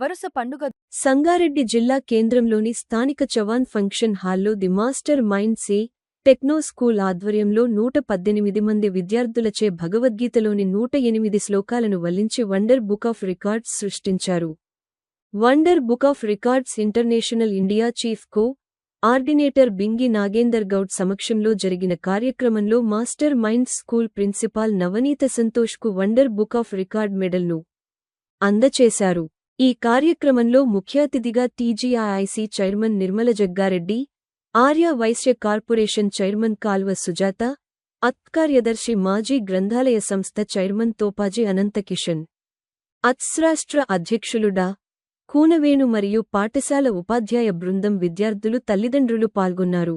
వరుస పండుగ. సంగారెడ్డి జిల్లా కేంద్రంలోని స్థానిక చవాన్ ఫంక్షన్ హాల్లో ది మాస్టర్ మైండ్ సే టెక్నో స్కూల్ ఆధ్వర్యంలో 118 మంది విద్యార్థులచే భగవద్గీతలోని 108 శ్లోకాలను వల్లించి వండర్ బుక్ ఆఫ్ రికార్డ్స్ సృష్టించారు. Wonder Book of Records International India chief coordinator Bingi Nagender Goud సమక్షంలో జరిగిన కార్యక్రమంలో Master Minds School principal Navaneetha సంతోష్కు వండర్ బుక్ ఆఫ్ రికార్డ్ మెడల్ను అందచేశారు. ఈ కార్యక్రమంలో ముఖ్యాతిథిగా TGIIC chairman Nirmala Jaggareddy, Arya Vysya Corporation chairman Kalva Sujatha, కార్యదర్శి మాజీ గ్రంథాలయ సంస్థ చైర్మన్ తోపాజీ అనంతకిషన్, రాష్ట్ర అధ్యక్షులు డా. కూనవేణు మరియు పాఠశాల ఉపాధ్యాయ బృందం, విద్యార్థులు, తల్లిదండ్రులు పాల్గొన్నారు.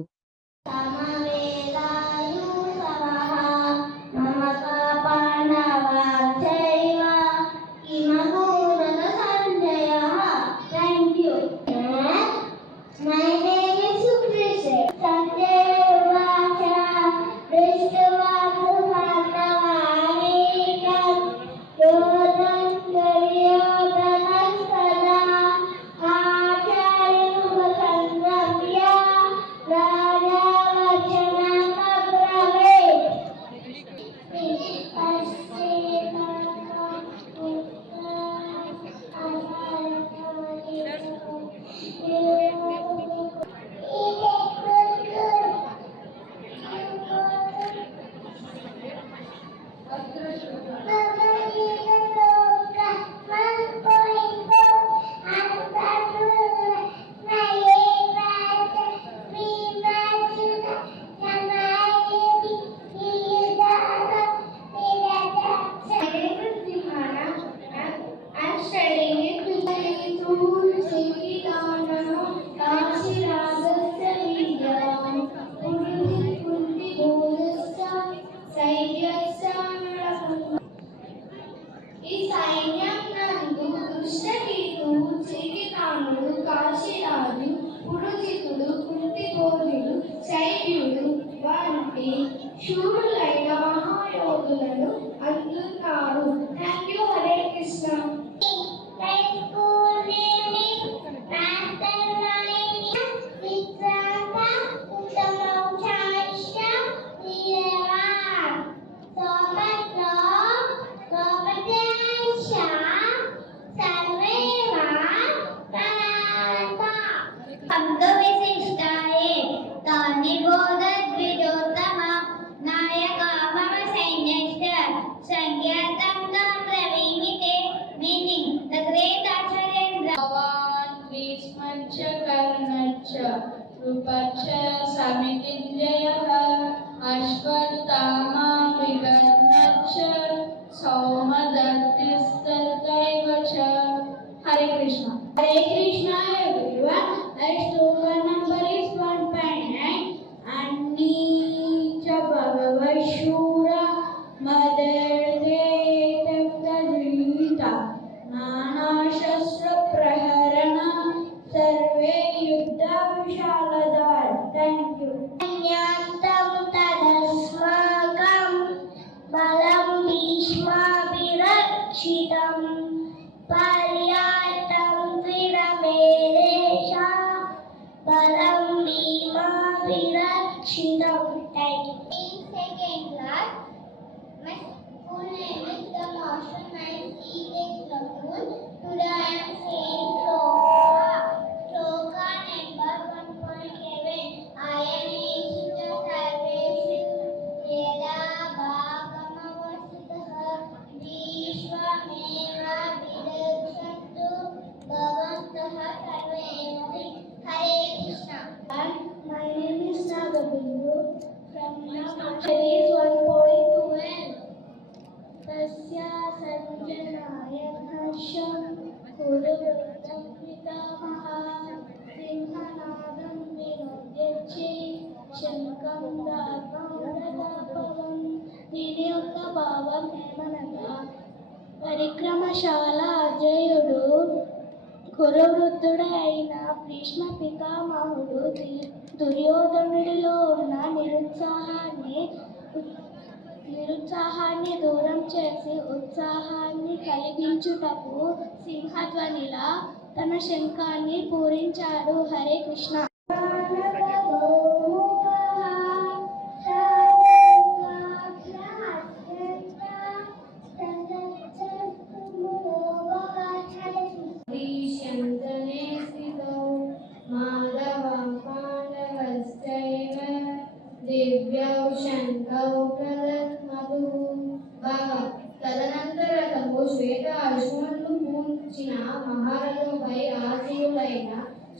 ఈ సైన్యం నందు దుష్టకీతు, చికితానుడు, కాశీరాజు, పురుజితుడు, కుంతిబోధుడు, శైవ్యుడు వంటి శూరులైన మహాయోధులను అందున్నారు. Thank you. హరే కృష్ణ. రూపచ్చ సమితింజయః అశ్వత్థామా విఘ్నచ్చ సౌమదత్తిస్తథైవ చ. Hare Krishna. Hare Krishna everyone. Our slogan number is 1.9. అన్నీచ భగవశూర మదర్దే తప్తద్రీత నానాశస్త్ర ప్రహరణ సర్వే యుద్ధ విశాలదార్. Thank you. జ్ఞాతం తదస్మాకం బలం భీష్మాభిరక్షితం పర్యాతం త్రిరమేదేశ బలం భీమాభిరక్షితం. Thank you. In second class, my school name is the Master Mind C-Tech Platoon. Today I am saying Shloka number 1.7. Ayaneshita sarveshu yada bhagamavasitah vishwameva vidakshantu bhavantah sarvemati. Hare Krishna. My name is Nagabindu from Series 1.12. Tasya sanjanaya bhasham kuruvrtam pitamaha simhanadam vinodyache shankam dharmam. దీని యొక్క భావం ఏమనగా పరిక్రమశాల అజయుడు కురువృద్ధుడు అయిన భీష్మ పితామహుడు దుర్యోధనుడిలో ఉన్న నిరుత్సాహాన్ని నిరుత్సాహాన్ని దూరం చేసి ఉత్సాహాన్ని కలిగించుటకు సింహధ్వనిలా తన శంఖాన్ని పూరించాడు. హరే కృష్ణ. తదనంతరము శ్వేత అశ్వములను పూజించిన మహారథుపై ఆసీనులైన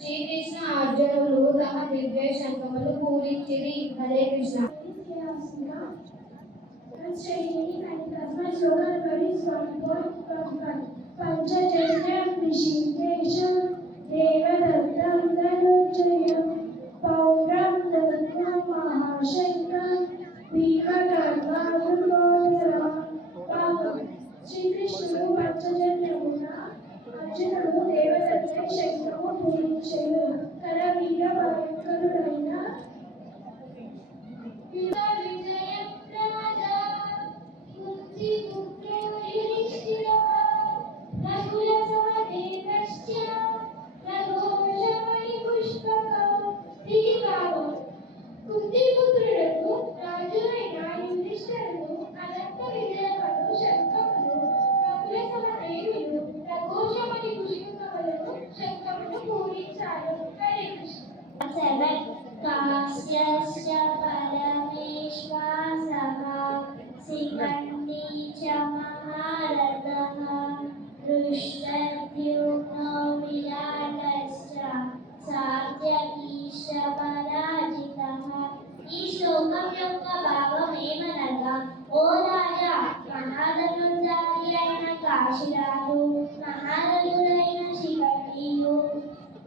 శ్రీకృష్ణ అర్జునులు తమ దివ్య శంఖములు పూరించిరి. హరే కృష్ణ. పంచజన్యం ఋషికేశం దేవదత్తం ధనుంజయం పౌరం దత్తం మహాశంకరం శ్రీకృష్ణుడు పంచజన్యమున అర్జునుడు దేవదత్త శంఖము పూరించెను. కరవీర భయంకరుడైన కుంతిపుత్రులకు రాజులైన యుధిష్ఠిరుడు అనంత విజయములు శంఖములు నకుల సహదేవులు రఘోషమణి పుష్పకములను శంఖములు పూరించారు. హరే కృష్ణ. కాశ్యస్య పరమేశ్వాసః శిఖండీ చ మహారథః దృష్టద్యుమ్నో విరాటశ్చ సాత్యకీశ్చ పరాజితః. ఈ శ్లోకం యొక్క భావం ఏమనగా, ఓ రాజా, మహాధనుర్ధారి అయిన కాశీరాజు, మహారథులైన శిఖండియు,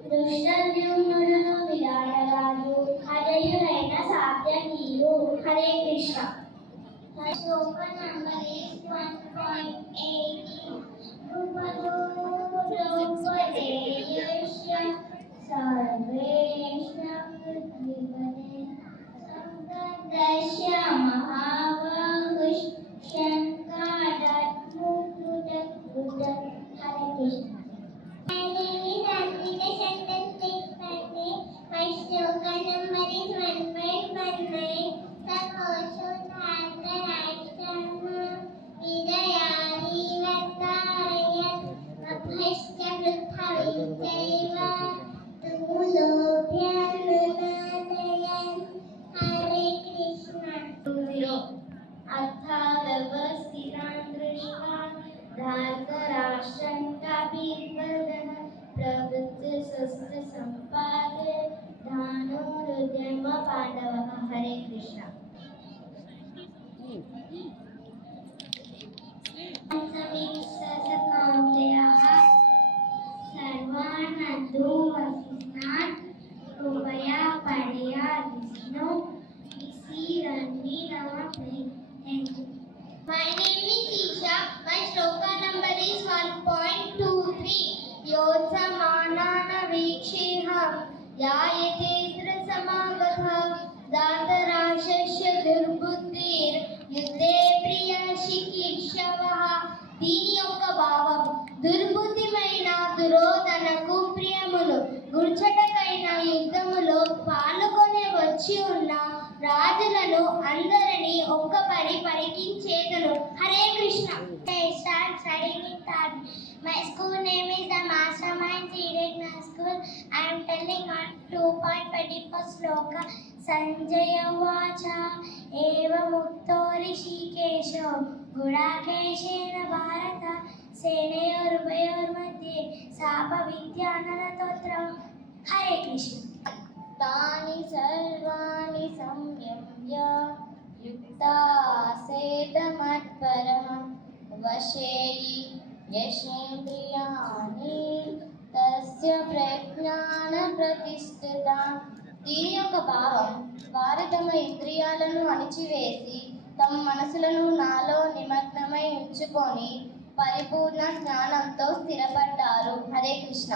దృష్టద్యుమ్నుడును విరాటరాజు, అజయుడైన సాత్యకీయు. హరే కృష్ణ. శ్లోకం నంబర్ 1.18. ద్రౌపదేయస్య సర్వేషాం పృథివీ సంగతస్య మహాబాహుః శంఖాదత్ముకుటకుట. Hare Krishna. My name is Anvita Shantan. My slogan number is 1.19. Sakosho Dhatra Rashtrama Vidayani Vattarayat Mabhasya Pruthavi Deva Tumulobhyanunadayan. Hare Krishna. Atha Vyavasthitan Drishta Dhartarashtrankabhirvadah Pravritti Sastra Sampade Dhanurudyama Pandavah. Hare Krishna. Samikshasakauntayaः सर्वानन्दो वसिष्ठान् कृपया पडया विष्णु विसीरन्नि नमः. Thank you. My name is Isha. My shloka number is 1.23. Yotsamanan viksheham yayate samagatha datarashasya durbuddhir yuddhe priya shikishavaha. దీని యొక్క భావం, దుర్బుద్ధిమైన దురోధనకు ప్రియములు గుర్చటకైన యుద్ధములో పాల్గొనే వచ్చి ఉన్న రాజులను అందరినీ ఒక్కపరి పరికించేదను. Hare Krishna. I start studying in third. My school name is the Mastermind Directional School. I am telling on 2.24 sloka. Sanjaya Vacha Eva Mukto Rishikesho Gudakeshena Bharata Senayor Ubayor Madhye Sapa Vidyanaratotra. Hare Krishna. Tani sarvani samyamya yukta sedamatparah vasheyi yashendriyani tasya ప్రజ్ఞాన ప్రతిష్ఠిత. దీని యొక్క భావం, వారి తమ ఇంద్రియాలను అణిచివేసి తమ మనసులను నాలో నిమగ్నమై ఉంచుకొని పరిపూర్ణ జ్ఞానంతో స్థిరపడ్డారు. హరే కృష్ణ.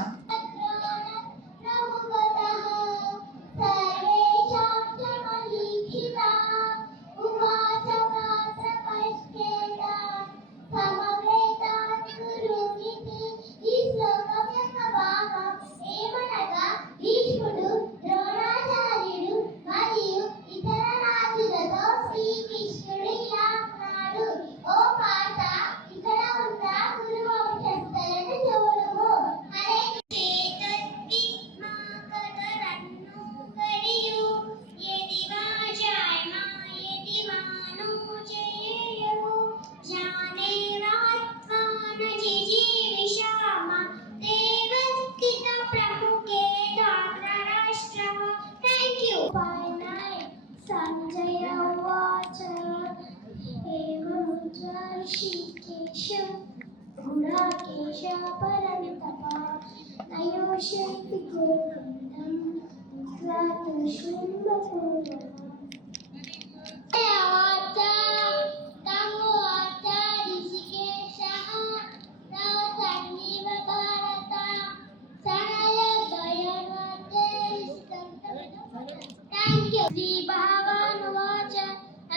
ऋषिकेश गुणाकेश परन्तप नयोषेति गोविन्दं स्वातुष्ण्वपूर्वम् श्रीभगवानुवाच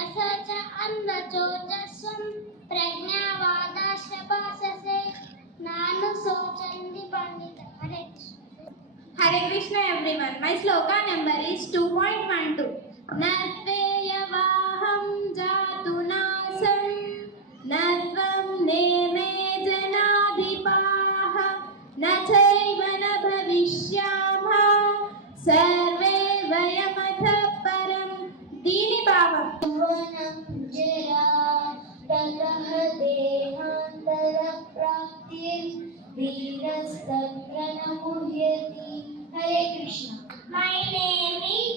अथ च अन्नचोचस्वं प्रज्ञावादाश्रपाससे नानुशोचन्ति पंडितः। Hare Krishna everyone. My sloka number is 2.12. Natveyavaham jatunasam natvam neme janadipaha nachaiva na bhavishyama sarve vayamatha param. దీని భావం యౌవనం జరా తలహ దేహాంతర ప్రాప్తిర్ వీరస్తత్ర నముహ్యతి. Hare Krishna. My name is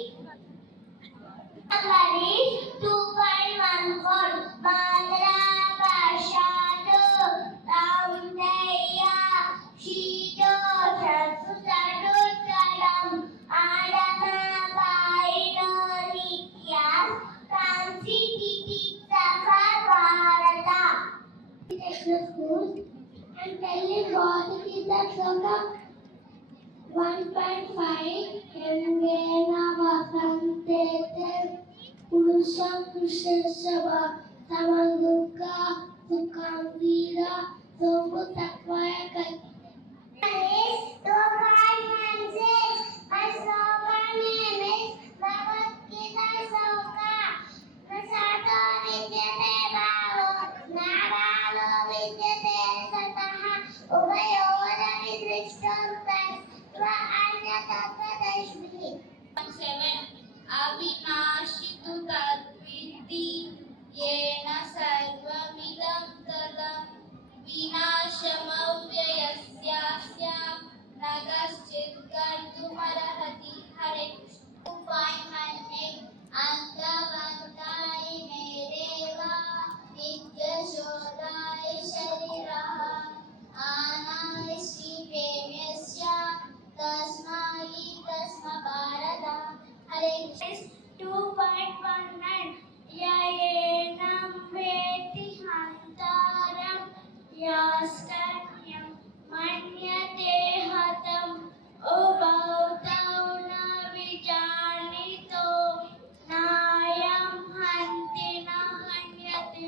2.14. Mandra Bashado Ramdaya Shito Sasutadutadam Adama Paino Nityas Kansi Titi Safa Bharata. Techno School. I'm telling what it is the sloka. 1.5 Yangena Vasantete Purusham Purushava Samanduka Sukam Vira Sombu Tatvaya Kai. My slogan name is Bhagavad Gita Sloka. Nasato vidyate bhavo nabhavo vidyate sataha ubayora vidrishtam tva anyatapadashvi. 7. Avinashitu tadviddhi yena sarvamidam tadam vinashamavyayasyasya nagaschit kartumarahati. Hare Krishna. 2.18 अंतवन्ताय मेरेवा नित्यशोधाय शरीरः आनाय श्रीप्रेम्यस्य तस्मै तस्मभारत. हरे कृष्ण. 2.19 ययेनं वेति हन्तारं यास्तन्यं मन्यते हतं उभौतौ न विजानीतो नायं हन्ति न हन्यते.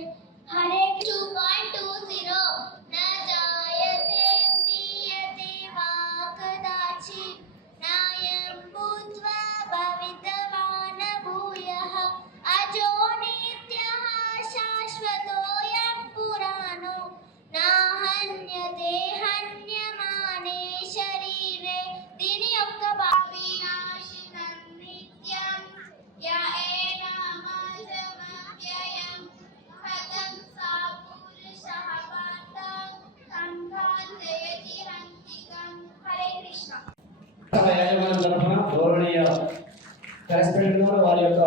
हरे 2.20 न जायते म्रियते वा कदाचित् नायं भूत्वा भवितवान् भूयः अजो नित्यः शाश्वतोऽयं पुराणो न हन्यते हन्यमाने शरीरे. దీని యొక్క భావినాశినం నిత్యం యా ఏనామజమవ్యయం హతం సా పురుషః పార్థం సంఘాతయతి హంతికం. హరే కృష్ణ. యాజమాన్యం తరఫున గౌరవనీయ కరెస్పాండెంట్ గారు వారి యొక్క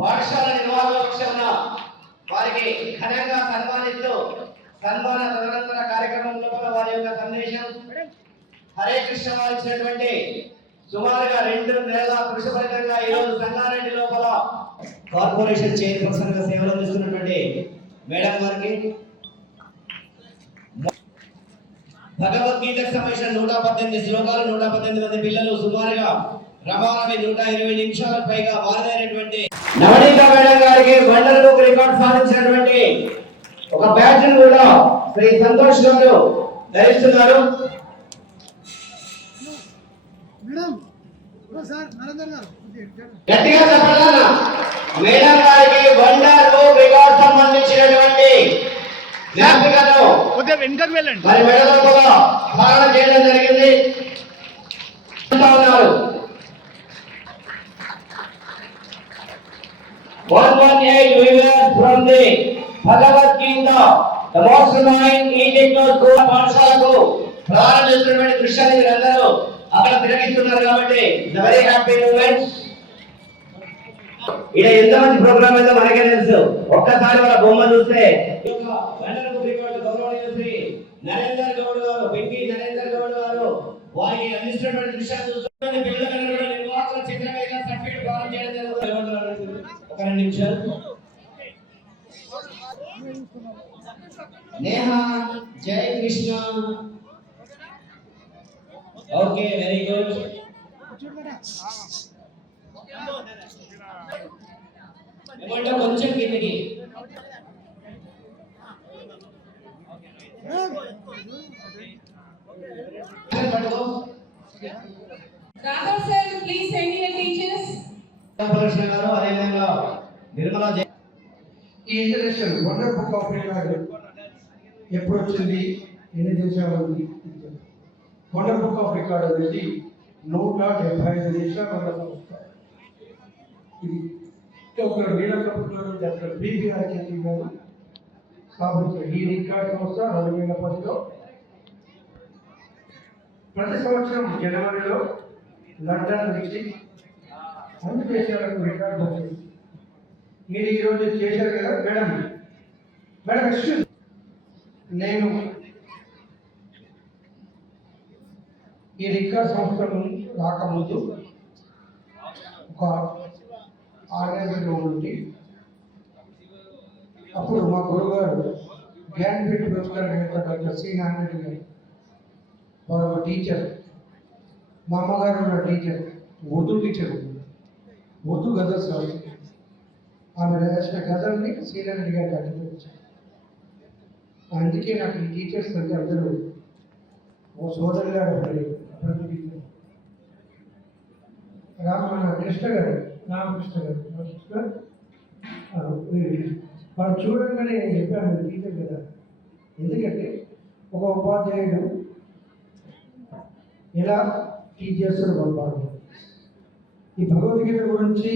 పాఠశాల నిర్వాహకుల పక్షాన వారికి ఘనంగా సన్మానిస్తూ సన్మాన తదనంతర కార్యక్రమం లోపల వారి యొక్క సందేశం హరే కృష్ణ వారు ఇచ్చినటువంటి సుమారుగా 2 నెలల కృషి ఫలితంగా ఈరోజు సంగారెడ్డి లోపల కార్పొరేషన్ చైర్పర్సన్ గా సేవలు అందిస్తున్నటువంటి మేడం గారికి భగవద్గీతకు సంబంధించిన 118 శ్లోకాలు 118 మంది పిల్లలు సుమారుగా రమారమి 120 నిమిషాలకు పైగా వారిదైనటువంటి నవనీత మేడం గారికి వరల్డ్ బుక్ రికార్డ్ సాధించినటువంటి ఒక బ్యాడ్జ్ ను కూడా శ్రీ సంతోష్ గారు ధరిస్తున్నారు. గట్టిగా చెప్పాలన్నా మేడం గారికి వరల్డ్ బుక్ రికార్డ్ సంబంధించినటువంటి జ్ఞాపికను మరి మేడం కూడా ధారణ చేయడం జరిగింది. ఉన్నారు 118 viewers from the Bhagavad Gita, the mastermind e-techno school పాఠశాలకు ప్రారంభిస్తున్నటువంటి దృశ్యాన్ని మీరందరూ అక్కడ తిరగిస్తున్నారు కాబట్టి వెరీ హ్యాపీ మూమెంట్. ఇక్కడ ఎంతమంది ప్రోగ్రామ్ అయితే మనకే తెలుసు. ఒక్కసారి వాళ్ళ బొమ్మ చూస్తే గౌరవనీయ శ్రీ నరేందర్ గౌడ్ గారు, వెంకీ నరేందర్ గౌడ్ గారు వారికి అందిస్తున్నటువంటి దృశ్యాలు చూస్తున్న పిల్లలకు కూడా నిర్వాహకుల చేతుల మీద సర్టిఫికెట్ ప్రదానం చేయడం జరుగుతుంది. ఒక 2 నిమిషాలు. నేహా జై కృష్ణ. Okay, very good. ఏమంటే కొంచెం కిందకి. Radha sir, please send your teachers. Krishna గారు, అదేవిధంగా నిర్మలా జై. ఈ international wonder Book of record ఎప్పుడు వచ్చింది, ఎన్ని దేశాలు ఉంది? వండర్ బుక్ ఆఫ్ రికార్డ్ అనేది 175 దేశాల ఇది డాక్టర్ నీలకంఠ డాక్టర్ బిబిఆర్ చంద్ర గారు స్థాపించారు. ఈ రికార్డ్ సంస్థ 2010లో ప్రతి సంవత్సరం జనవరిలో లండన్ నుంచి అన్ని దేశాలకు రికార్డు వచ్చింది. మీరు ఈరోజు చేశారు కదా మేడం. మేడం ఎక్స్క్యూజ్, నేను ఈ రికార్డ్ సంస్థ రాకముందు ఒక ఆర్గనైజర్లో ఉండి, అప్పుడు మా గురుగారు జ్ఞానపీఠ పురస్కారం డాక్టర్ సి నారాయణ గారు వారు ఒక టీచర్. మా అమ్మగారు ఉన్న టీచర్, ఉర్దూ టీచర్, ఉర్దూ గజల్ సార్. ఆమె రాసిన గజల్ని శ్రీనారాయణ గారికి అందించారు. అందుకే నాకు ఈ టీచర్స్ అంటే అందరూ ఓ సోదరుగా కృష్ణ గారు, రామకృష్ణ గారు వాడు చూడంగానే నేను చెప్పాను టీచర్ కదా. ఎందుకంటే ఒక ఉపాధ్యాయుడు ఎలా టీచ్ చేస్తాడు పంపాలి. ఈ భగవద్గీత గురించి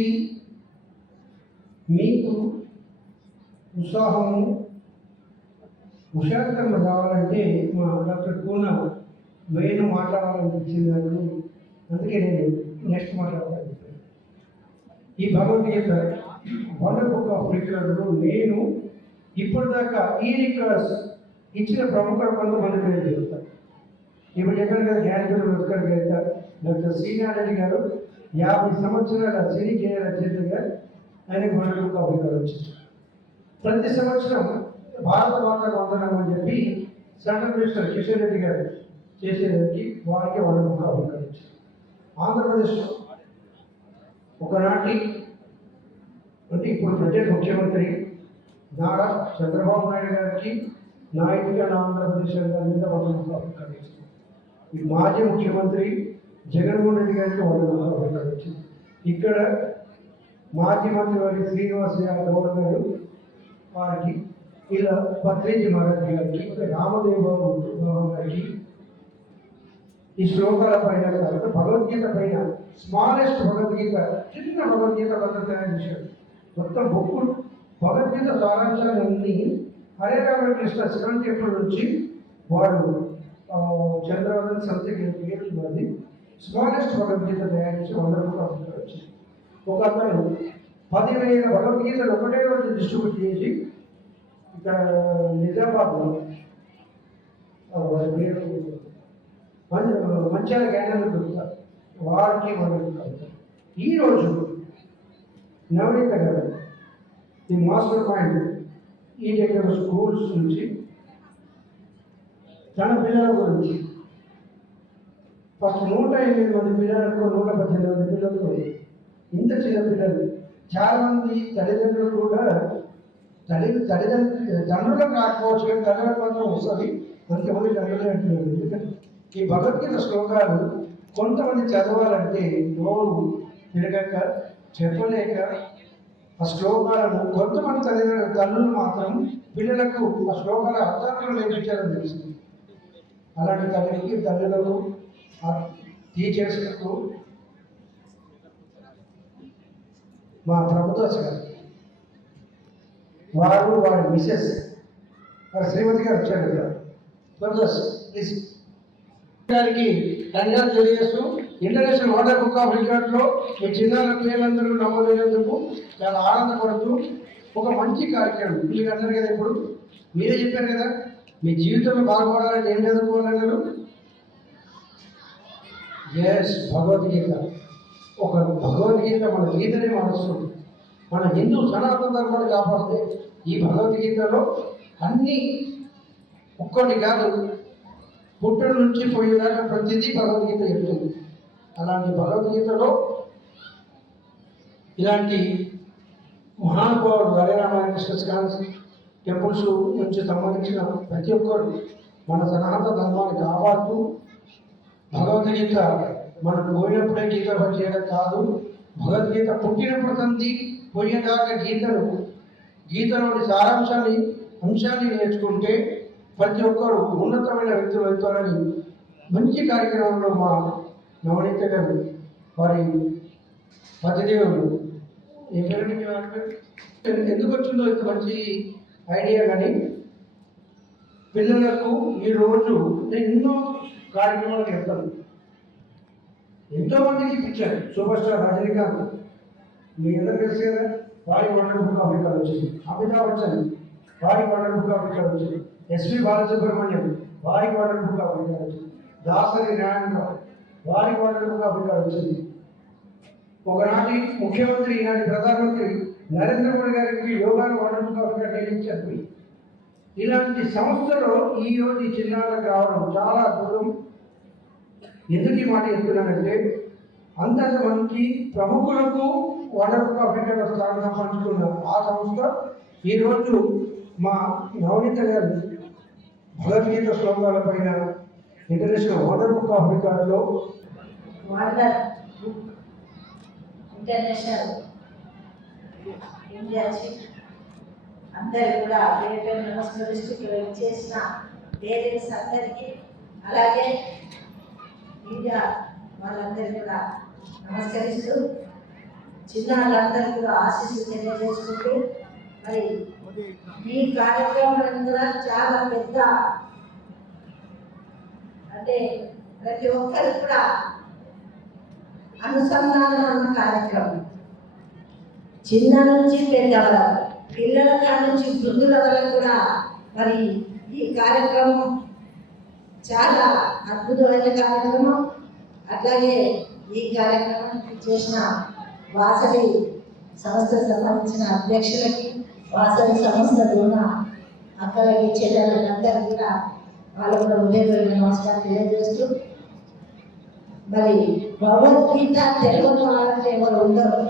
మీకు ఉత్సాహము హుషారుతనం రావాలంటే మా డాక్టర్ కూన వేణు మాట్లాడాలనిపించింది నాకు. అందుకే నేను నెక్స్ట్ మాట్లాడాలని. ఈ భగవద్గీత వండర్ బుక్ ఆఫ్ రికార్డులో నేను ఇప్పటిదాకా ఈ రికార్డ్స్ ఇచ్చిన ప్రముఖులు కొంతమంది పేరు చెప్తాను. ఇప్పుడు చెప్పాను కదా, జ్ఞానపీఠ పురస్కారం గ్రహీత డాక్టర్ సి నారాయణ గారు 50 సంవత్సరాల సినీ గేయ రచయితగా ఆయనకు వండర్ బుక్ ఆఫ్ రికార్డు వచ్చింది. ప్రతి సంవత్సరం భారత మాతకు వందనం అని చెప్పి సెంట్రల్ మినిస్టర్ కిషన్ రెడ్డి గారు చేసేదానికి వారికి వండర్ బుక్ ఆఫ్ రికార్డు వచ్చింది. ఆంధ్రప్రదేశ్లో ఒకనాటి అంటే ఇప్పుడు ప్రజెంట్ ముఖ్యమంత్రి నారా చంద్రబాబు నాయుడు గారికి నాయకుడిగా ఆంధ్రప్రదేశ్ గారి మీద వందనం రికార్డు వచ్చింది. ఈ మాజీ ముఖ్యమంత్రి జగన్మోహన్ రెడ్డి గారికి వందనం రికార్డు వచ్చింది. ఇక్కడ మాజీ మంత్రి వారి శ్రీనివాస్ గౌడ్ గారు వారికి, ఇలా పత్రిజీ మహారాజ్ గారికి, రామదేవ్ బాబు గారికి ఈ శ్లోకాల పైన తర్వాత భగవద్గీత పైన స్మాలెస్ట్ భగవద్గీత, చిన్న భగవద్గీత కథ తయారు చేశాడు. మొత్తం బొక్కులు భగవద్గీత సారాంశాలన్నీ హరే రామకృష్ణ శివన్ టెంపుల్ నుంచి వాడు చంద్రవదన్ సంథింగ్ అది స్మాలెస్ట్ భగవద్గీత తయారు చేసి 100 రూపాయలు వచ్చింది. ఒక అతను 10,000 భగవద్గీతలు ఒకటే రోజు డిస్ట్రిబ్యూట్ చేసి ఇక్కడ నిజామాబాద్లో మంచాల జ్ఞానాలు దొరుకుతారు వారికి మనం. ఈరోజు నవనీత గారు ఈ మాస్టర్ పాయింట్ ఈ దగ్గర స్కూల్స్ నుంచి తన పిల్లల గురించి ఫస్ట్ 108 మంది పిల్లలకు 118 మంది పిల్లలకు, ఇంత చిన్న పిల్లలు చాలామంది తల్లిదండ్రులు కూడా తండ్రులకు రాకపోవచ్చు కానీ తల్లిదండ్రులకు మాత్రం వస్తుంది. కొంతమంది తండ్రులే అంటున్నారు. ఎందుకంటే ఈ భగవద్గీత శ్లోకాలు కొంతమంది చదవాలంటే నోరు తిరగక చెప్పలేక ఆ శ్లోకాలను కొంతమంది తల్లులు మాత్రం పిల్లలకు ఆ శ్లోకాల అర్థాలను నేర్పించాలని తెలిసింది. అలాంటి తల్లులకు టీచర్స్లకు మా ప్రభుదాస్ గారు, వారు వారి మిసెస్ వారి శ్రీమతి గారు వచ్చారు కదా. ప్రభుదాస్ ప్లీజ్. గారికి ధన్యవాదాలు తెలియజేస్తూ ఇంటర్నేషనల్ వాటర్ బుక్ ఆఫ్ రికార్డ్లో మీ చిన్నాల పేర్లందరూ నమోదైనందుకు చాలా ఆనందపడుతూ ఒక మంచి కార్యక్రమం మీరు అన్నారు కదా, ఇప్పుడు మీరే చెప్పారు కదా మీ జీవితంలో బాగుపడాలని ఏం చదువుకోవాలన్నారు. ఎస్, భగవద్గీత. ఒక భగవద్గీత మన గీతనే మారుస్తుంది. మన హిందూ సనాతన ధర్మాన్ని కాపాడితే ఈ భగవద్గీతలో అన్నీ ఒక్కటి కాదు, పుట్టుల నుంచి పోయేదాకా ప్రతిదీ భగవద్గీత చెప్తుంది. అలాంటి భగవద్గీతలో ఇలాంటి మహానుభావుడు హరేరామకృష్ణ స్కాన్స్ టెంపుల్స్ నుంచి సంబంధించిన ప్రతి ఒక్కరు మన సనాతన ధర్మాన్ని కాపాడుతూ భగవద్గీత మనం పోయినప్పుడే గీత చేయడం కాదు, భగవద్గీత పుట్టినప్పుడు సంది పోయేదాకా గీతలోని అంశాన్ని నేర్చుకుంటే ప్రతి ఒక్కరు ఉన్నతమైన వ్యక్తులు అవుతారని మంచి కార్యక్రమంలో మా నవనీత గారు వారి పతిదేవులు ఎందుకు వచ్చిందో ఇంత మంచి ఐడియా. కానీ పిల్లలకు ఈరోజు నేను ఎన్నో కార్యక్రమాలు చెప్తాను. ఎంతోమందికి ఇప్పించారు. సూపర్ స్టార్ రజనీకాంత్ మీ అందరూ తెలుసు కదా, వారి వరల్డ్ బుక్ ఆఫ్ రికార్డ్ వచ్చింది. అమితాబ్ బచ్చన్ వారి వరల్డ్ బుక్ ఆఫ్ రికార్డ్ వచ్చింది. ఎస్పి బాలసుబ్రహ్మణ్యం వారి వరల్డ్ బుక్ ఆఫ్ రికార్డ్ వచ్చింది. దాసరి నారాయణ వారి వరల్డ్ బుక్ ఆఫ్ రికార్డ్ వచ్చింది. ఒకనాటి ముఖ్యమంత్రి, ఈనాటి ప్రధానమంత్రి నరేంద్ర మోడీ గారికి యోగాను వరల్డ్ బుక్ ఆఫ్ రికార్డ్ ఇచ్చారు. ఇలాంటి సంస్థలో ఈరోజు ఈ చిన్నాలకు రావడం చాలా అద్భుతం. ఎందుకు ఈ మాట చెప్తున్నానంటే అంతమంది ప్రముఖులకు వరల్డ్ బుక్ ఆఫ్ రికార్డ్ స్థానం సంపాదించుకున్న ఆ సంస్థ ఈరోజు మా నవనీత గారు భగవద్గీత శ్లోకాల పైన ఇంటర్నేషనల్ వరల్డ్ బుక్ ఆఫ్ రికార్డులో ఇంటర్నేషనల్ ఇండియా అందరు కూడా పేరు నమస్కరిస్తూ చేసిన పేరెంట్స్ అందరికీ, అలాగే మీడియా వాళ్ళందరికీ కూడా నమస్కరిస్తూ చిన్నాళ్ళందరికీ కూడా ఆశీస్సులు తెలియజేసుకుంటూ, మరి ఈ కార్యక్రమం కూడా చాలా పెద్ద, అంటే ప్రతి ఒక్కరికి కూడా అనుసంధానం అన్న కార్యక్రమం. చిన్న నుంచి పెద్ద వరకు, పిల్లల కాడ నుంచి వృద్ధుల వరకు కూడా మరి ఈ కార్యక్రమం చాలా అద్భుతమైన కార్యక్రమం. అట్లాగే ఈ కార్యక్రమం చేసిన వాసవి సంస్థకు సంబంధించిన అధ్యక్షులకి, వాసవి సంస్థలో ఉన్న అక్కలకి, చెల్లెలకి అందరికీ కూడా వాళ్ళు కూడా ఉదయపూర్వక నమస్కారం తెలియజేస్తూ, మరి భగవద్గీత తెలుగు వాళ్ళంటే ఎవరు ఉండరు.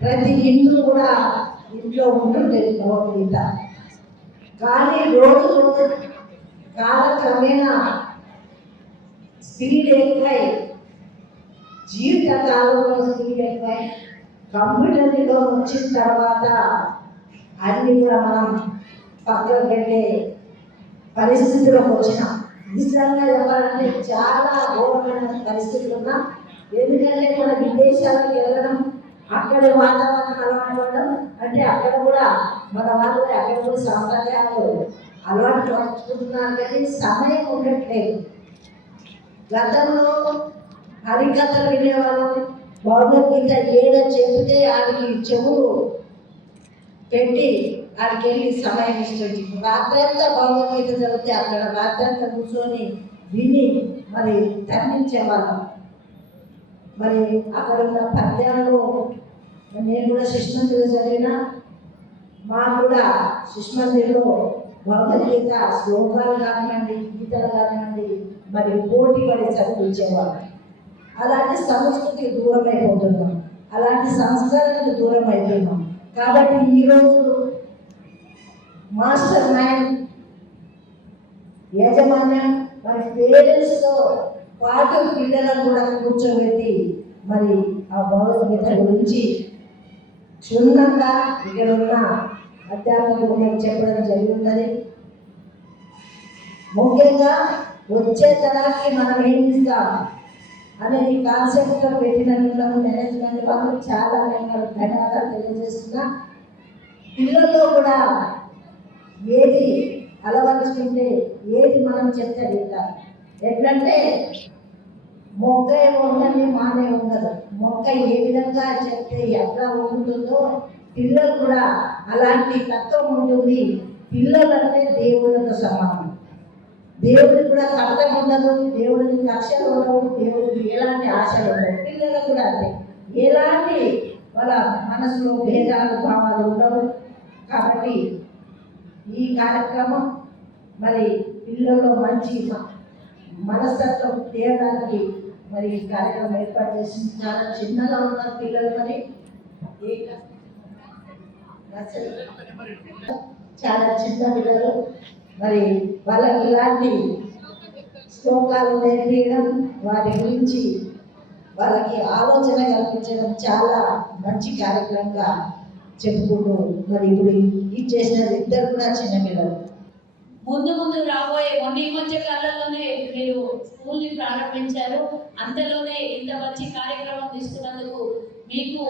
ప్రతి హిందూ కూడా ఇంట్లో ఉంటుండేది భగవద్గీత. కానీ రోజు కాలక్రమేణా స్పీడ్ ఎక్కువై, జీవిత కాలంలో స్పీడ్ ఎక్కువై, కంప్యూటర్ యుగం వచ్చిన తర్వాత అన్ని కూడా మనం పక్కన పెట్టే పరిస్థితిలోకి వచ్చినాం. నిజంగా చెప్పాలంటే చాలా ఘోరమైన పరిస్థితులు ఉన్నాం. ఎందుకంటే మన విదేశాలకు వెళ్ళడం, అక్కడ వాతావరణం అలవాటు పడడం, అంటే అక్కడ కూడా మన వాళ్ళు అక్కడ కూడా సాంప్రదాయాలు అలవాటు పడుతున్నారు. కానీ సమయం ఉండట్లేదు. గతంలో హరికథలు వినేవాళ్ళు, భగవద్గీత ఏడ చెబితే ఆడికి చెవులు పెట్టి ఆడికి వెళ్ళి సమయం ఇస్తుంది. రాత్రంతా భగవద్గీత చదివితే అక్కడ రాత్రంతా కూర్చొని విని మరి ధర్మించేవాళ్ళం. మరి అక్కడ ఉన్న పద్యాలు నేను కూడా శిష్మందిలో చదివినా, మాకు కూడా శిష్మందిలో భగవద్గీత శ్లోకాలు కానివ్వండి, గీతలు కానివ్వండి, మరి పోటీ పడి చదివించేవాళ్ళు. అలాంటి సంస్కృతికి దూరం అయిపోతున్నాం, అలాంటి సంస్కారానికి దూరం అయిపోతున్నాం. కాబట్టి ఈరోజు మాస్టర్ మైండ్ యాజమాన్యం మరి పేరెంట్స్తో పాటు పిల్లలను కూడా కూర్చోబెట్టి మరి ఆ భగవద్గీత గురించి క్షుణ్ణంగా ఇక్కడ ఉన్న అధ్యాపకులకు చెప్పడం జరుగుతుంది. ముఖ్యంగా వచ్చే తరానికి మనం ఏం ఇస్తాం అనేది కాన్సెప్ట్తో పెట్టినట్టు మేనేజ్మెంట్ వాళ్ళు చాలా ధన్యవాదాలు తెలియజేస్తున్నా. పిల్లల్లో కూడా ఏది అలవర్చుకుంటే, ఏది మనం చెప్తే వింటారు. ఎట్లంటే మొక్క ఉండండి మానే ఉండదు. మొక్క ఏ విధంగా చెప్తే ఎట్లా ఉంటుందో పిల్లలు కూడా అలాంటి తత్వం ఉంటుంది. పిల్లలు అంటే దేవుళ్ళతో సమానం. దేవుడికి కూడా కష్టం ఉండదు, దేవుడికి కక్షలు ఉండవు, దేవుడికి ఎలాంటి ఆశలు ఉండవు. పిల్లలకు కూడా అంతే, ఎలాంటి వాళ్ళ మనసులో భేదాలు భావాలు ఉండవు. కాబట్టి ఈ కార్యక్రమం మరి పిల్లల్లో మంచి మనస్తత్వం తేయడానికి మరి ఈ కార్యక్రమం ఏర్పాటు చేసింది. చాలా చిన్నగా ఉన్నారు పిల్లలు, మరి చాలా చిన్న పిల్లలు. మరి వాళ్ళకి ఇలాంటి శ్లోకాలు నేర్పించడం, వాటి గురించి వాళ్ళకి ఆలోచన కల్పించడం చాలా మంచి కార్యక్రమంగా చెప్పుకుంటూ మరి ఇప్పుడు ఇది చేసిన ఇద్దరు కూడా చిన్న పిల్లలు. ముందు రాబోయే ఈ మధ్య కాలంలోనే మీరు స్కూల్ని ప్రారంభించారు. అంతలోనే ఇంత మంచి కార్యక్రమం తీసుకున్నందుకు మీకు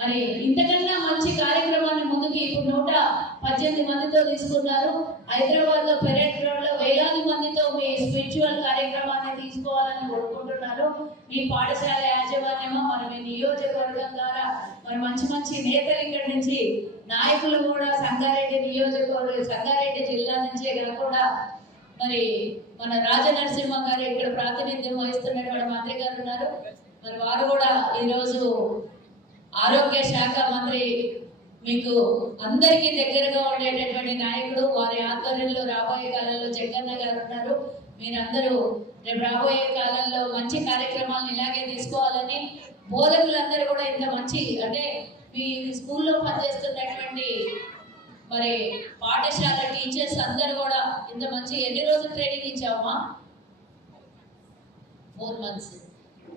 మరి ఇంతకన్నా మంచి కార్యక్రమాన్ని ముందుకు ఇప్పుడు 118 మందితో తీసుకున్నారు. హైదరాబాద్లో పెరేడ్ గ్రౌండ్లో వేలాది మందితో మీ స్పిరిచువల్ కార్యక్రమాన్ని తీసుకోవాలని కోరుకుంటున్నారు. మీ పాఠశాల యాజమాన్యమో మరి మీ నియోజకవర్గం ద్వారా మరి మంచి నేతలు ఇక్కడి నుంచి నాయకులు కూడా సంగారెడ్డి నియోజకవర్గం, సంగారెడ్డి జిల్లా నుంచే కాకుండా మరి మన రాజనరసింహ గారు ఇక్కడ ప్రాతినిధ్యం వహిస్తున్నటువంటి మంత్రి గారు ఉన్నారు. మరి వారు కూడా ఈరోజు ఆరోగ్య శాఖ మంత్రి, మీకు అందరికీ దగ్గరగా ఉండేటటువంటి నాయకుడు, వారి ఆధ్వర్యంలో రాబోయే కాలంలో జగన్న గారు ఉన్నారు. మీరందరూ రేపు రాబోయే కాలంలో మంచి కార్యక్రమాలను ఇలాగే తీసుకోవాలని, బోధకులందరూ కూడా ఇంత మంచి అంటే మీ స్కూల్లో పనిచేస్తున్నటువంటి మరి పాఠశాల టీచర్స్ అందరూ కూడా ఇంత మంచి ఎన్ని రోజులు ట్రైనింగ్ ఇచ్చామా? 4 months.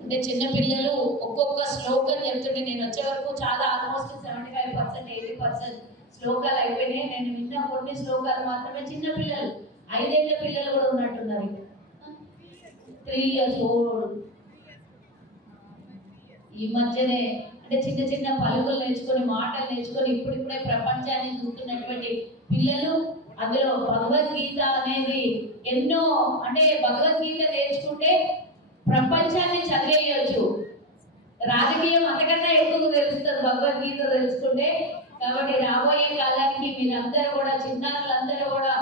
అంటే చిన్నపిల్లలు ఒక్కొక్క శ్లోకం చెప్తుంటే నేను వచ్చే వరకు చాలా ఆల్మోస్ట్ 75% 80% శ్లోకాలు అయిపోయినాయి. నేను విన్న కొన్ని శ్లోకాలు మాత్రమే. చిన్నపిల్లలు 5 ఏళ్ల పిల్లలు కూడా ఉన్నట్టున్నారు. 3 years old. ఈ మధ్యనే అంటే చిన్న పలుకులు నేర్చుకొని, మాటలు నేర్చుకొని ఇప్పుడిప్పుడే ప్రపంచాన్ని చూస్తున్నటువంటి పిల్లలు. అందులో భగవద్గీత అనేది ఎన్నో, అంటే భగవద్గీత నేర్చుకుంటే ప్రపంచాన్ని చదివేయచ్చు. రాజకీయం అంతకన్నా ఎక్కువ తెలుస్తుంది భగవద్గీత తెలుసుకుంటే. కాబట్టి రాబోయే కాలానికి మీరందరూ కూడా, చిన్నారులందరూ కూడా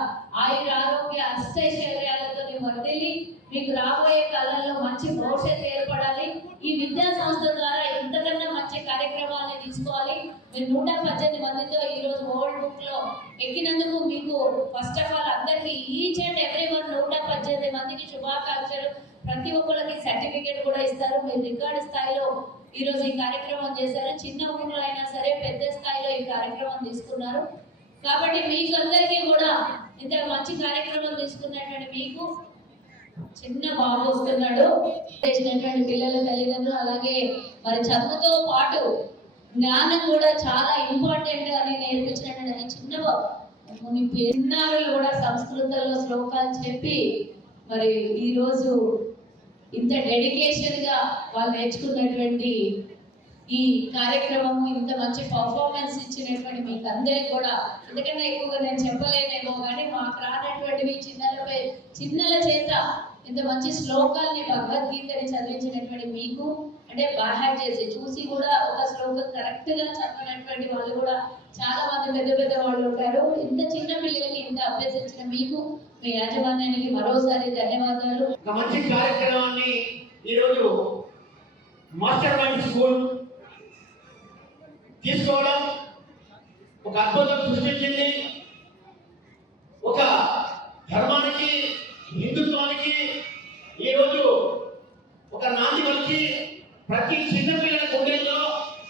ఆరోగ్య అష్టైశ్వర్యాలతో వర్ధిల్లి మీకు రాబోయే కాలంలో మంచి భవిష్యత్తు ఏర్పడాలి. ఈ విద్యా సంస్థ ద్వారా ఇంతకన్నా మంచి కార్యక్రమాన్ని తీసుకోవాలి. మీరు 118 మందితో ఈరోజు వరల్డ్ బుక్ లో ఎక్కినందుకు మీకు ఫస్ట్ ఆఫ్ ఆల్ అందరికీ ఈచ్ అండ్ ఎవ్రీ వన్ 118 మందికి శుభాకాంక్షలు. ప్రతి ఒక్కరికి సర్టిఫికేట్ కూడా ఇస్తారు. మీరు రికార్డు స్థాయిలో ఈరోజు ఈ కార్యక్రమం చేశారు. చిన్న ఊర్లో అయినా సరే పెద్ద స్థాయిలో ఈ కార్యక్రమం తీసుకున్నారు. కాబట్టి మీకు అందరికీ కూడా ఇంత మంచి కార్యక్రమం తీసుకున్నటువంటి మీకు చిన్న బాబు వస్తున్నాడు. చేసినటువంటి పిల్లల తల్లిదండ్రులు, అలాగే మరి చదువుతో పాటు జ్ఞానం కూడా చాలా ఇంపార్టెంట్ అని నేర్పించినటువంటి చిన్న బాబు. మీ పిన్నారులు కూడా సంస్కృతంలో శ్లోకాలు చెప్పి మరి ఈరోజు ఇంత డెడికేషన్గా వాళ్ళు నేర్చుకున్నటువంటి ఈ కార్యక్రమము, ఇంత మంచి పర్ఫార్మెన్స్ ఇచ్చినటువంటి మీకు అందరికీ కూడా, ఎందుకంటే ఎక్కువగా నేను చెప్పలేనేమో కానీ మాకు రానటువంటివి చిన్నల చేత ఇంత మంచి శ్లోకాల్ని భగవద్గీతని చదివించినటువంటి మీకు, అంటే బాగా చేసి చూసి కూడా ఒక శ్లోకం కరెక్ట్గా చదివినటువంటి వాళ్ళు కూడా చాలా మంది పెద్ద వాళ్ళు ఉంటారు. ఇంత చిన్న పిల్లలకి ఇంత అభ్యసించిన మీకు, మీ యాజమాన్యానికి మరోసారి ధన్యవాదాలు. ఒక మంచి కార్యక్రమాన్ని ఈరోజు మాస్టర్ మైండ్ స్కూల్ తీసుకోవడం ఒక అద్భుతం సృష్టించింది. ఒక ధర్మానికి, హిందుత్వానికి ఈరోజు ఒక నాంది వచ్చి ప్రతి చిన్న పిల్లల గుండెల్లో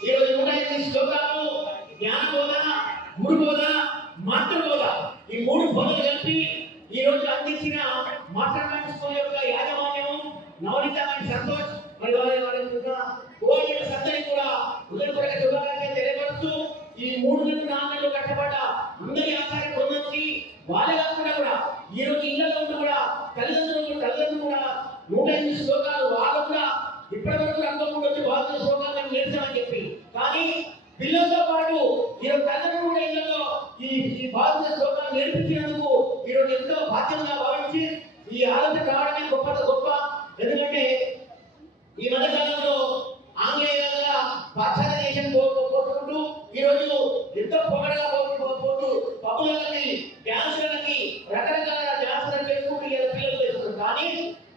ఈరోజు 108 శ్లోకాలు, జ్ఞానబోధ, గురుబోధ, మాతృబోధ, ఈ 3 బోధలు కలిపి ఈరోజు అందించిన మాస్టర్ మైండ్ స్కూల్ యొక్క యాజమాన్యం నవనీత మరియు సంతోష్ మరి కోఆర్డినేటర్స్ అందరికీ కూడా హృదయపూర్వక శుభాకాంక్షలు తెలియపరుస్తూ, ఈ 3 నెలలు 4 నెలలు కష్టపడ్డ అందరి ఆచార్య బృందానికి వాళ్ళే కాకుండా కూడా ఈరోజు ఇళ్లలో ఉంటూ కూడా తల్లిదండ్రులు కూడా 108 శ్లోకాలు వాళ్ళు కూడా ఇప్పటి వరకు అనుకోకుండా వచ్చి వాళ్ళ శ్లోకాలు మేము నేర్చామని చెప్పి, కానీ పిల్లలతో పాటు ఈరోజు తల్లిదండ్రులు కూడా ఇళ్లలో ఈ భారత శ్లోకాలు నేర్పించినందుకు ఈరోజు ఎంతో బాధ్యతగా భావించి ఈ ఆలోచన రావడమే ఈ మధ్య కాలంలో ఆంగ్లేయుల పాశ్చాత్య దేశం పోతుంటూ ఈరోజు ఎంతో పొగడగా పోతూ పబ్బులకి డ్యాన్సులకి రకరకాల డ్యాన్సులు చేసుకుంటూ పిల్లలు చేస్తున్నారు. కానీ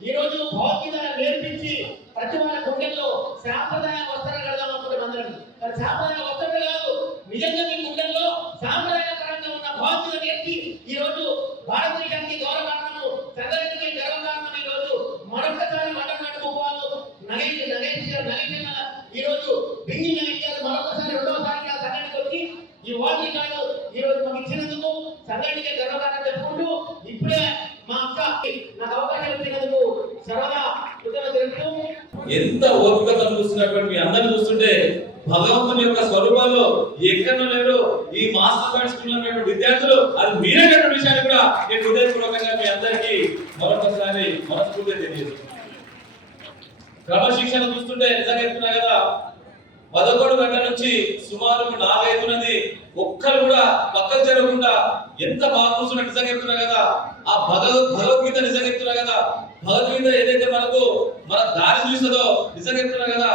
ఈరోజు భౌతికత నేర్పించి ప్రతి మన గుండెల్లో సాంప్రదాయ వస్త్రాలు కడదాం అనుకుంటున్నాం అందరం. మరి సాంప్రదాయ వస్త్రాలు కాదు, నిజంగా మీ గుండెల్లో సాంప్రదాయకరంగా ఉన్న భౌతికత నేర్పి ఈరోజు భారతదేశానికి గౌరవకారణము, సంఘానికి గర్వకారణం. ఈరోజు మరొకసారి వంటలు నగేసిన ఈరోజు బింగి నగేశారు. మరొకసారి రెండోసారి ఆ సంఘానికి వచ్చి ఈ వాటి కాదు ఈరోజు మాకు ఇచ్చినందుకు సంఘానికి గర్వకారణం చెప్పుకుంటూ ఇప్పుడే మా అక్క నాకు అవకాశం ఇచ్చినందుకు సర్వదా కృతజ్ఞతలు తెలుపుతూ ఎంత ఓపికతో చూస్తున్నటువంటి మీ అందరిని చూస్తుంటే భగవంతుని యొక్క స్వరూపాలు ఎక్కడ లేరు. ఈ మాస్టర్ మైండ్ స్కూల్ ఉన్నటువంటి విద్యార్థులు అది మీరేటువంటి విషయాన్ని కూడా నేను హృదయపూర్వకంగా మీ అందరికీ మరొకసారి మనస్ఫూర్తిగా తెలియజేస్తున్నాను. క్రమశిక్షణ చూస్తుంటే నిజంగా చెప్తున్నా కదా, 11 గంటల నుంచి సుమారు 4 అవుతున్నది. ఒక్కరు కూడా పక్కకు జరగకుండా ఎంత బాగా కూర్చున్నా నిజంగా చెప్తున్నా కదా. ఆ భగవద్గీత నిజంగా చెప్తున్నా కదా, భగవద్గీత ఏదైతే మన దారి చూస్తుందో నిజంగా చెప్తున్నా కదా.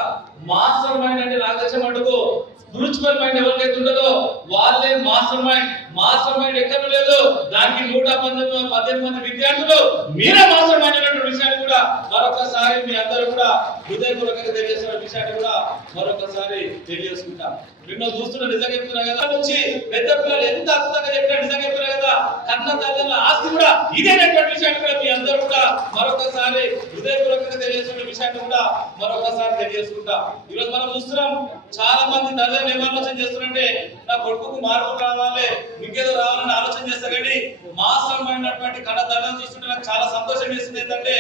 మాస్టర్ మైండ్ అంటే నాకు తెలిసిన మటుకు స్పిరిచువల్ మైండ్ ఎవరికైతే ఉంటుందో వాళ్ళే మాస్టర్ మైండ్. మాస్టర్ మైండ్ ఎక్కడ లేదు. దానికి 118 మంది విద్యార్థులు మీరే మాస్టర్ మైండ్ అనేటువంటి విషయాన్ని కూడా మరొకసారి మీ అందరూ కూడా హృదయపూర్వకంగా తెలియజేస్తున్న విషయాన్ని కూడా మరొకసారి తెలియజేసుకుంటాం. నిన్న చూస్తున్న నిజంగా చెప్తున్నా కదా, నుంచి పెద్ద పిల్లలు ఎంత అద్భుతంగా చెప్పినా నిజంగా చెప్తున్నా కదా, కన్న తల్లిదండ్రుల ఆస్తి కూడా ఇదేనటువంటి విషయాన్ని కూడా మీ అందరూ కూడా మరొకసారి హృదయపూర్వకంగా తెలియజేస్తున్న విషయాన్ని కూడా మరొకసారి తెలియజేసుకుంటాం. ఈరోజు మనం చూస్తున్నాం చాలా మంది తల్లిదండ్రులు ఏం ఆలోచన చేస్తున్నారంటే నా కొడుకుకు మార్పులు రావాలి, ఇంకేదో రావాలని ఆలోచన చేస్తారు. కానీ మాస్టర్ మైండ్ అటువంటి కన్న తల్లిదండ్రులు చూస్తుంటే నాకు చాలా సంతోషం వేస్తుంది. ఏంటంటే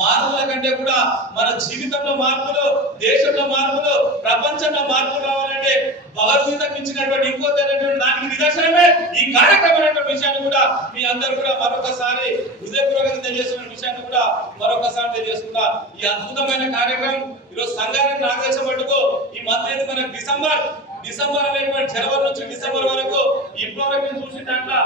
మార్పుల కంటే కూడా మన జీవితంలో మార్పులు, దేశంలో మార్పులు, ప్రపంచంలో మార్పులు రావాలంటే భగవద్గీతకు ఇచ్చినటువంటి ఇంకో దానికి నిదర్శనమే ఈ కార్యక్రమం అనేటువంటి విషయాన్ని కూడా మీ అందరూ కూడా మరొకసారి హృదయపూర్వకంగా తెలియజేస్తున్న విషయాన్ని కూడా మరొకసారి తెలియజేస్తున్నా. ఈ అద్భుతమైన కార్యక్రమం ఈరోజు సంఘానికి నాకు తెలిసిన మటుకు ఈ మంత్ అయితే మనకు డిసెంబర్ అనేటువంటి జనవరి నుంచి డిసెంబర్ వరకు ఇప్పటివరకు చూసిన దాంట్లో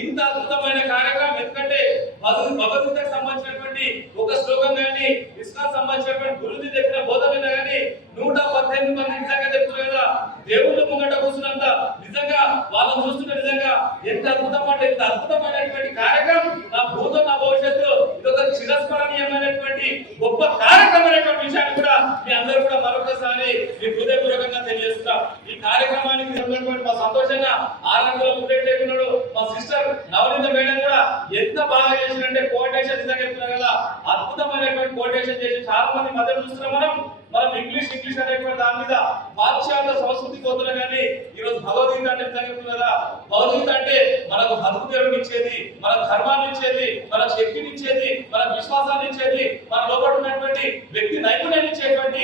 ఇంత అద్భుతమైన కార్యక్రమం. ఎందుకంటే భగవద్గీతకు సంబంధించినటువంటి ఒక శ్లోకం కానీ, ఇస్లాం సంబంధించినటువంటి గురుజీ చెప్పిన బోధ మీద కానీ 118 మంది నిజంగా చెప్తున్నారు కదా, దేవుళ్ళు ముంగట కూర్చున్నంత నిజంగా వాళ్ళని చూస్తుంటే నిజంగా ఎంత అద్భుతం అంటే ఇంత అద్భుతమైనటువంటి కార్యక్రమం. నా భూతం నా భవిష్యత్తు ఇదొక చిరస్మరణీయమైనటువంటి గొప్ప కార్యక్రమం అనేటువంటి విషయాన్ని కూడా మీ అందరూ కూడా మరొకసారి హృదయపూర్వకంగా తెలియజేస్తున్నా. ఈ కార్యక్రమానికి మా సంతోషంగా 6 గంటల ప్లేట్ లేకున్నాడు మా సిస్టర్ నవనీత మేడం కూడా ఎంత బాగా చేసిందంటే కోటేషన్ నిజంగా చెప్తున్నారు కదా, అద్భుతమైనటువంటి కోటేషన్ చేసి చాలా మంది మద్దతు చూస్తున్నాం. మనం ఇంగ్లీష్ అనేటువంటి దాని మీద పాశ్చాత్య సంస్కృతి పోతున్నా కానీ ఈరోజు భగవద్గీత అంటే నిజంగా చెప్తున్నారు కదా, భగవద్గీత అంటే మనకు బతుకుదేవుని ఇచ్చేది, మన ధర్మాన్ని ఇచ్చేది, మన శక్తిని ఇచ్చేది, మన విశ్వాసాన్ని ఇచ్చేది, మన లోపల ఉన్నటువంటి వ్యక్తి నైపుణ్యాన్ని ఇచ్చేటువంటి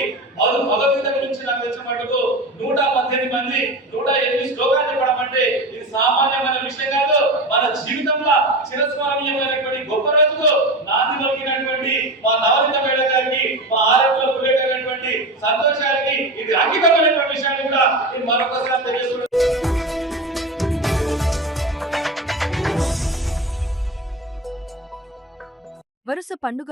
భగవద్గీత గురించి నాకు తెలిసిన మటుకు 118 మంది 108 శ్లోకాలు చెప్పడం అంటే ఇది సామాన్యమైన విషయం కాదు. మన జీవితంలో చిరస్మరణీయమైనటువంటి గొప్ప రోజుకు నాంది పలికినటువంటి మా నవనీత మేడం గారికి, మా ఆరోగ్యంలో పులేటటువంటి సంతోషానికి ఇది అంకితమైనటువంటి విషయాన్ని కూడా నేను మరొకసారి తెలియజేస్తున్నాను. వరుస పండుగ